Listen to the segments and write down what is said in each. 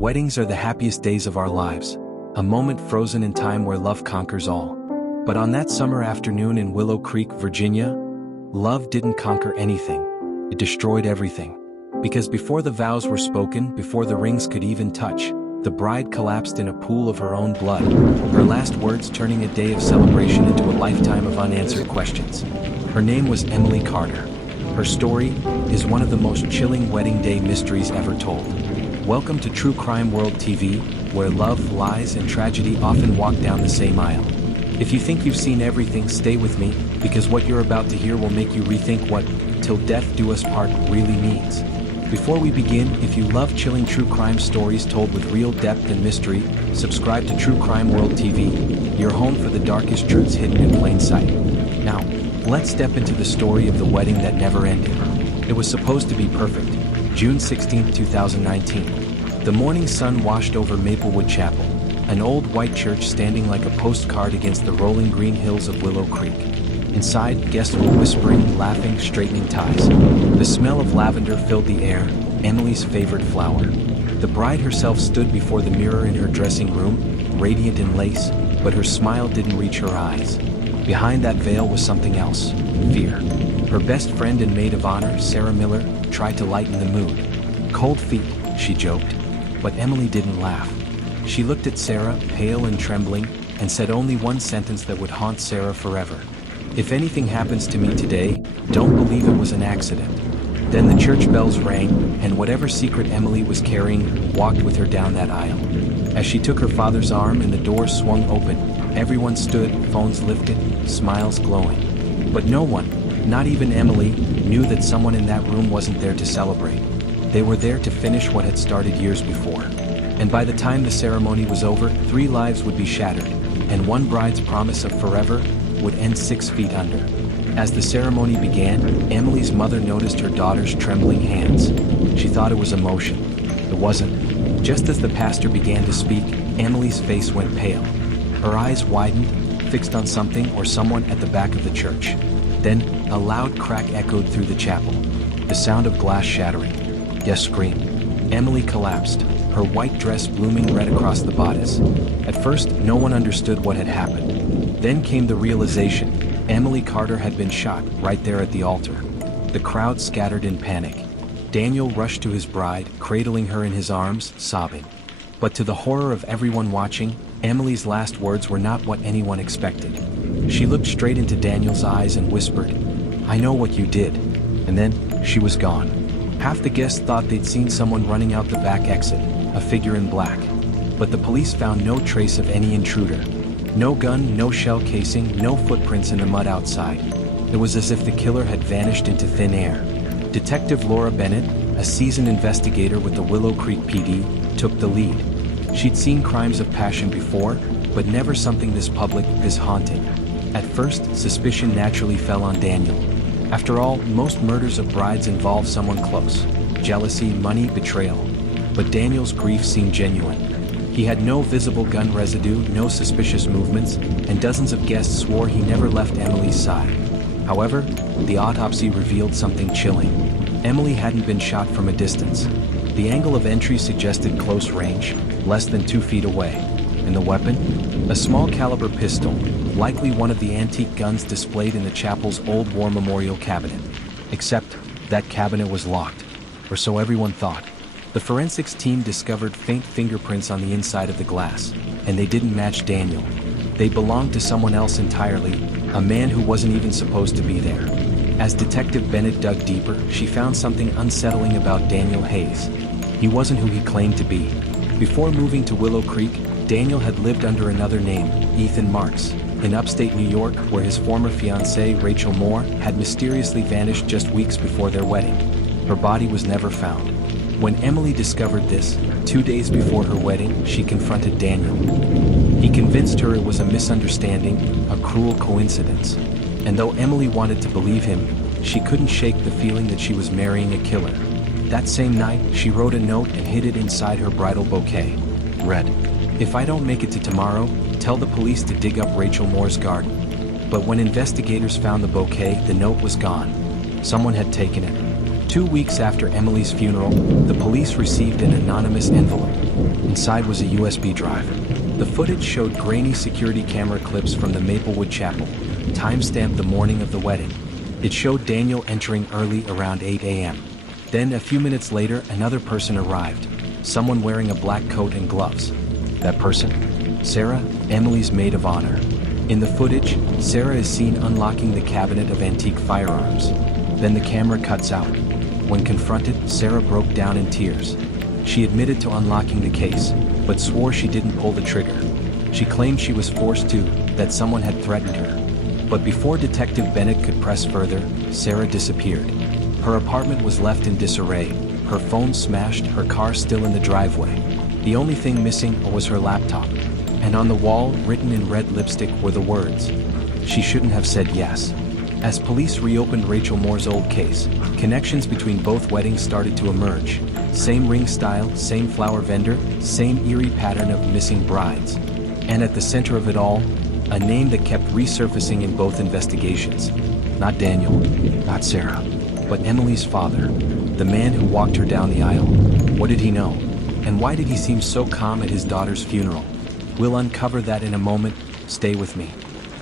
Weddings are the happiest days of our lives, a moment frozen in time where love conquers all. But on that summer afternoon in Willow Creek, Virginia, love didn't conquer anything. It destroyed everything. Because before the vows were spoken, before the rings could even touch, the bride collapsed in a pool of her own blood, her last words turning a day of celebration into a lifetime of unanswered questions. Her name was Emily Carter. Her story is one of the most chilling wedding day mysteries ever told. Welcome to True Crime World TV, where love, lies, and tragedy often walk down the same aisle. If you think you've seen everything, stay with me, because what you're about to hear will make you rethink what "till death do us part" really means. Before we begin, if you love chilling true crime stories told with real depth and mystery, subscribe to True Crime World TV, your home for the darkest truths hidden in plain sight. Now, let's step into the story of the wedding that never ended. It was supposed to be perfect. June 16, 2019. The morning sun washed over Maplewood Chapel, an old white church standing like a postcard against the rolling green hills of Willow Creek. Inside, guests were whispering, laughing, straightening ties. The smell of lavender filled the air, Emily's favorite flower. The bride herself stood before the mirror in her dressing room, radiant in lace, but her smile didn't reach her eyes. Behind that veil was something else: fear. Her best friend and maid of honor, Sarah Miller, tried to lighten the mood. "Cold feet," she joked. But Emily didn't laugh. She looked at Sarah, pale and trembling, and said only one sentence that would haunt Sarah forever. "If anything happens to me today, don't believe it was an accident." Then the church bells rang, and whatever secret Emily was carrying walked with her down that aisle. As she took her father's arm and the doors swung open, everyone stood, phones lifted, smiles glowing. But no one, not even Emily, knew that someone in that room wasn't there to celebrate. They were there to finish what had started years before. And by the time the ceremony was over, 3 lives would be shattered, and one bride's promise of forever would end 6 feet under. As the ceremony began, Emily's mother noticed her daughter's trembling hands. She thought it was emotion. It wasn't. Just as the pastor began to speak, Emily's face went pale. Her eyes widened, fixed on something or someone at the back of the church. Then, a loud crack echoed through the chapel. The sound of glass shattering. Yes, scream. Emily collapsed, her white dress blooming red across the bodice. At first, no one understood what had happened. Then came the realization: Emily Carter had been shot right there at the altar. The crowd scattered in panic. Daniel rushed to his bride, cradling her in his arms, sobbing. But to the horror of everyone watching, Emily's last words were not what anyone expected. She looked straight into Daniel's eyes and whispered, "I know what you did." And then, she was gone. Half the guests thought they'd seen someone running out the back exit, a figure in black. But the police found no trace of any intruder. No gun, no shell casing, no footprints in the mud outside. It was as if the killer had vanished into thin air. Detective Laura Bennett, a seasoned investigator with the Willow Creek PD, took the lead. She'd seen crimes of passion before, but never something this public, this haunting. At first, suspicion naturally fell on Daniel. After all, most murders of brides involve someone close: jealousy, money, betrayal. But Daniel's grief seemed genuine. He had no visible gun residue, no suspicious movements, and dozens of guests swore he never left Emily's side. However, the autopsy revealed something chilling. Emily hadn't been shot from a distance. The angle of entry suggested close range, less than 2 feet away. And the weapon? A small caliber pistol, likely one of the antique guns displayed in the chapel's old war memorial cabinet. Except, that cabinet was locked. Or so everyone thought. The forensics team discovered faint fingerprints on the inside of the glass, and they didn't match Daniel. They belonged to someone else entirely, a man who wasn't even supposed to be there. As Detective Bennett dug deeper, she found something unsettling about Daniel Hayes. He wasn't who he claimed to be. Before moving to Willow Creek, Daniel had lived under another name, Ethan Marks, in upstate New York, where his former fiancée, Rachel Moore, had mysteriously vanished just weeks before their wedding. Her body was never found. When Emily discovered this, 2 days before her wedding, she confronted Daniel. He convinced her it was a misunderstanding, a cruel coincidence. And though Emily wanted to believe him, she couldn't shake the feeling that she was marrying a killer. That same night, she wrote a note and hid it inside her bridal bouquet. Read, "If I don't make it to tomorrow, tell the police to dig up Rachel Moore's garden." But when investigators found the bouquet, the note was gone. Someone had taken it. 2 weeks after Emily's funeral, the police received an anonymous envelope. Inside was a USB drive. The footage showed grainy security camera clips from the Maplewood chapel, time-stamped the morning of the wedding. It showed Daniel entering early around 8 a.m. Then, a few minutes later, another person arrived, someone wearing a black coat and gloves. That person? Sarah, Emily's maid of honor. In the footage, Sarah is seen unlocking the cabinet of antique firearms. Then the camera cuts out. When confronted, Sarah broke down in tears. She admitted to unlocking the case, but swore she didn't pull the trigger. She claimed she was forced to, that someone had threatened her. But before Detective Bennett could press further, Sarah disappeared. Her apartment was left in disarray, her phone smashed, her car still in the driveway. The only thing missing was her laptop. And on the wall, written in red lipstick, were the words, "She shouldn't have said yes." As police reopened Rachel Moore's old case, connections between both weddings started to emerge. Same ring style, same flower vendor, same eerie pattern of missing brides. And at the center of it all, a name that kept resurfacing in both investigations. Not Daniel, not Sarah, but Emily's father, the man who walked her down the aisle. What did he know? And why did he seem so calm at his daughter's funeral? We'll uncover that in a moment. Stay with me.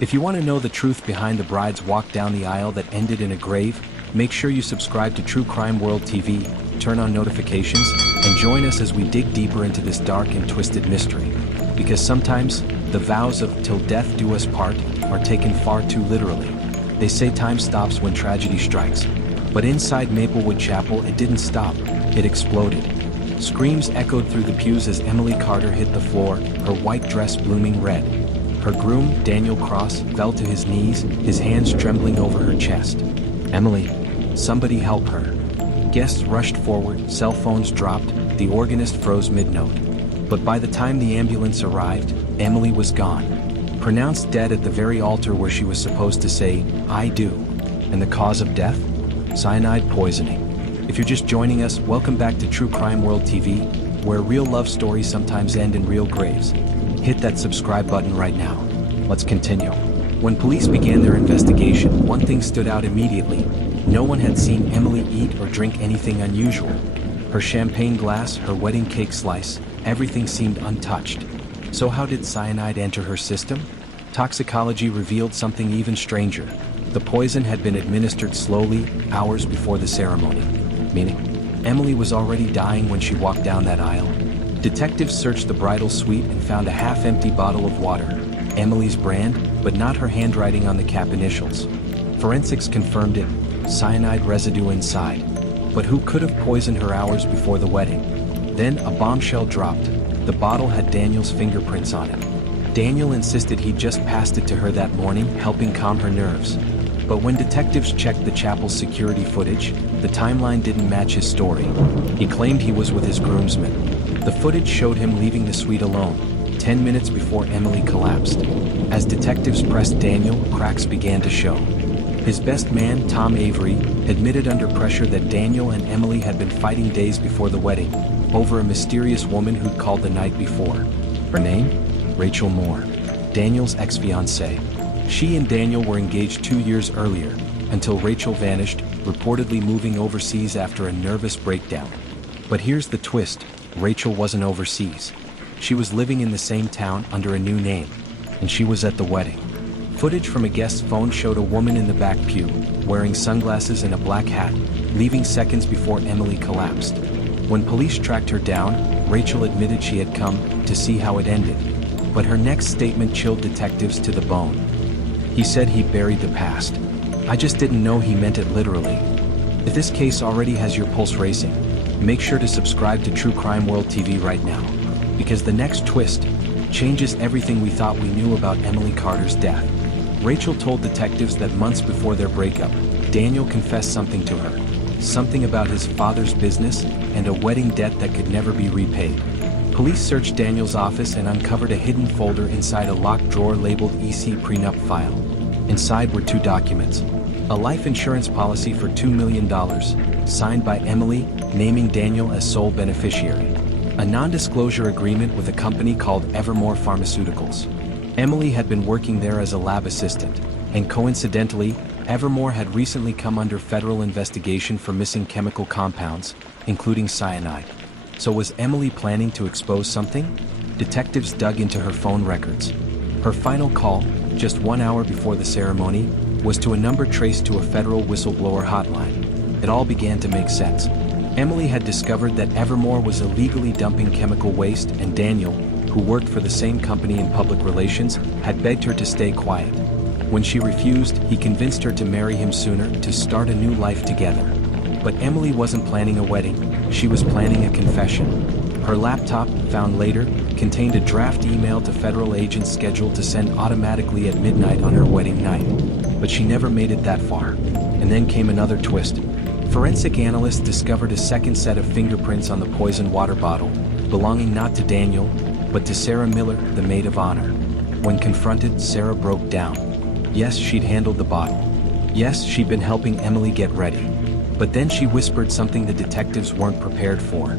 If you want to know the truth behind the bride's walk down the aisle that ended in a grave, make sure you subscribe to True Crime World TV, turn on notifications, and join us as we dig deeper into this dark and twisted mystery. Because sometimes, the vows of "till death do us part" are taken far too literally. They say time stops when tragedy strikes. But inside Maplewood Chapel, it didn't stop. It exploded. Screams echoed through the pews as Emily Carter hit the floor, her white dress blooming red. Her groom, Daniel Cross, fell to his knees, his hands trembling over her chest. "Emily, somebody help her." Guests rushed forward, cell phones dropped, the organist froze mid-note. But by the time the ambulance arrived, Emily was gone. Pronounced dead at the very altar where she was supposed to say, "I do." And the cause of death? Cyanide poisoning. If you're just joining us, welcome back to True Crime World TV, where real love stories sometimes end in real graves. Hit that subscribe button right now. Let's continue. When police began their investigation, one thing stood out immediately. No one had seen Emily eat or drink anything unusual. Her champagne glass, her wedding cake slice, everything seemed untouched. So how did cyanide enter her system? Toxicology revealed something even stranger. The poison had been administered slowly, hours before the ceremony. Meaning, Emily was already dying when she walked down that aisle. Detectives searched the bridal suite and found a half-empty bottle of water. Emily's brand, but not her handwriting on the cap initials. Forensics confirmed it. Cyanide residue inside. But who could have poisoned her hours before the wedding? Then a bombshell dropped. The bottle had Daniel's fingerprints on it. Daniel insisted he'd just passed it to her that morning, helping calm her nerves. But when detectives checked the chapel's security footage, the timeline didn't match his story. He claimed he was with his groomsmen. The footage showed him leaving the suite alone, 10 minutes before Emily collapsed. As detectives pressed Daniel, cracks began to show. His best man, Tom Avery, admitted under pressure that Daniel and Emily had been fighting days before the wedding, over a mysterious woman who'd called the night before. Her name? Rachel Moore, Daniel's ex-fiancée. She and Daniel were engaged 2 years earlier, until Rachel vanished, reportedly moving overseas after a nervous breakdown. But here's the twist, Rachel wasn't overseas. She was living in the same town under a new name, and she was at the wedding. Footage from a guest's phone showed a woman in the back pew, wearing sunglasses and a black hat, leaving seconds before Emily collapsed. When police tracked her down, Rachel admitted she had come to see how it ended. But her next statement chilled detectives to the bone. He said he buried the past. "I just didn't know he meant it literally." If this case already has your pulse racing, make sure to subscribe to True Crime World TV right now. Because the next twist changes everything we thought we knew about Emily Carter's death. Rachel told detectives that months before their breakup, Daniel confessed something to her. Something about his father's business and a wedding debt that could never be repaid. Police searched Daniel's office and uncovered a hidden folder inside a locked drawer labeled EC prenup file. Inside were 2 documents. A life insurance policy for $2 million, signed by Emily, naming Daniel as sole beneficiary. A non-disclosure agreement with a company called Evermore Pharmaceuticals. Emily had been working there as a lab assistant, and coincidentally, Evermore had recently come under federal investigation for missing chemical compounds, including cyanide. So was Emily planning to expose something? Detectives dug into her phone records. Her final call, just 1 hour before the ceremony, was to a number traced to a federal whistleblower hotline. It all began to make sense. Emily had discovered that Evermore was illegally dumping chemical waste, and Daniel, who worked for the same company in public relations, had begged her to stay quiet. When she refused, he convinced her to marry him sooner, to start a new life together. But Emily wasn't planning a wedding, she was planning a confession. Her laptop, found later, contained a draft email to federal agents scheduled to send automatically at midnight on her wedding night. But she never made it that far. And then came another twist. Forensic analysts discovered a second set of fingerprints on the poisoned water bottle, belonging not to Daniel, but to Sarah Miller, the maid of honor. When confronted, Sarah broke down. Yes, she'd handled the bottle. Yes, she'd been helping Emily get ready. But then she whispered something the detectives weren't prepared for.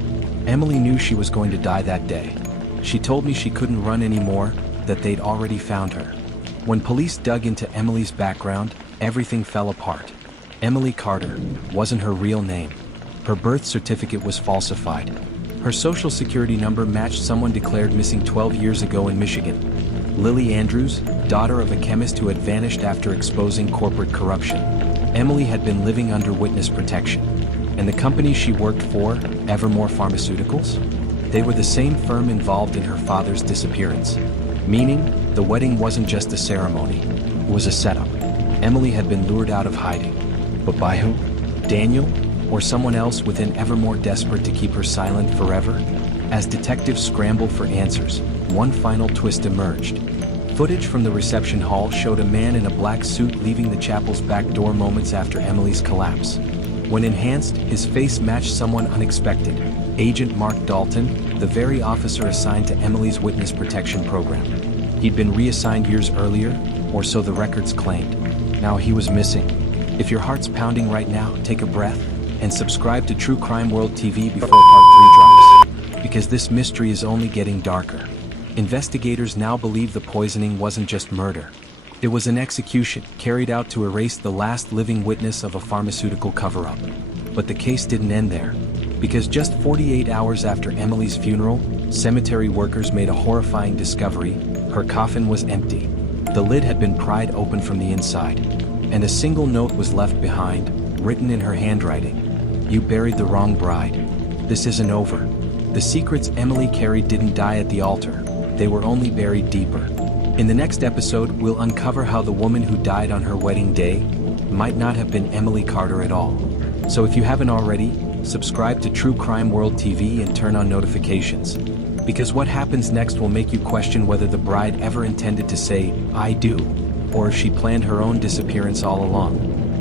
Emily knew she was going to die that day. She told me she couldn't run anymore, that they'd already found her. When police dug into Emily's background, everything fell apart. Emily Carter wasn't her real name. Her birth certificate was falsified. Her social security number matched someone declared missing 12 years ago in Michigan. Lily Andrews, daughter of a chemist who had vanished after exposing corporate corruption. Emily had been living under witness protection. And the company she worked for, Evermore Pharmaceuticals? They were the same firm involved in her father's disappearance. Meaning, the wedding wasn't just a ceremony, it was a setup. Emily had been lured out of hiding. But by who? Daniel? Or someone else within Evermore desperate to keep her silent forever? As detectives scrambled for answers, one final twist emerged. Footage from the reception hall showed a man in a black suit leaving the chapel's back door moments after Emily's collapse. When enhanced, his face matched someone unexpected. Agent Mark Dalton, the very officer assigned to Emily's witness protection program. He'd been reassigned years earlier, or so the records claimed. Now he was missing. If your heart's pounding right now, take a breath, and subscribe to True Crime World TV before Part 3 drops. Because this mystery is only getting darker. Investigators now believe the poisoning wasn't just murder. It was an execution, carried out to erase the last living witness of a pharmaceutical cover-up. But the case didn't end there. Because just 48 hours after Emily's funeral, cemetery workers made a horrifying discovery: her coffin was empty. The lid had been pried open from the inside. And a single note was left behind, written in her handwriting. You buried the wrong bride. This isn't over. The secrets Emily carried didn't die at the altar. They were only buried deeper. In the next episode, we'll uncover how the woman who died on her wedding day might not have been Emily Carter at all. So if you haven't already, subscribe to True Crime World TV and turn on notifications. Because what happens next will make you question whether the bride ever intended to say, "I do," or if she planned her own disappearance all along.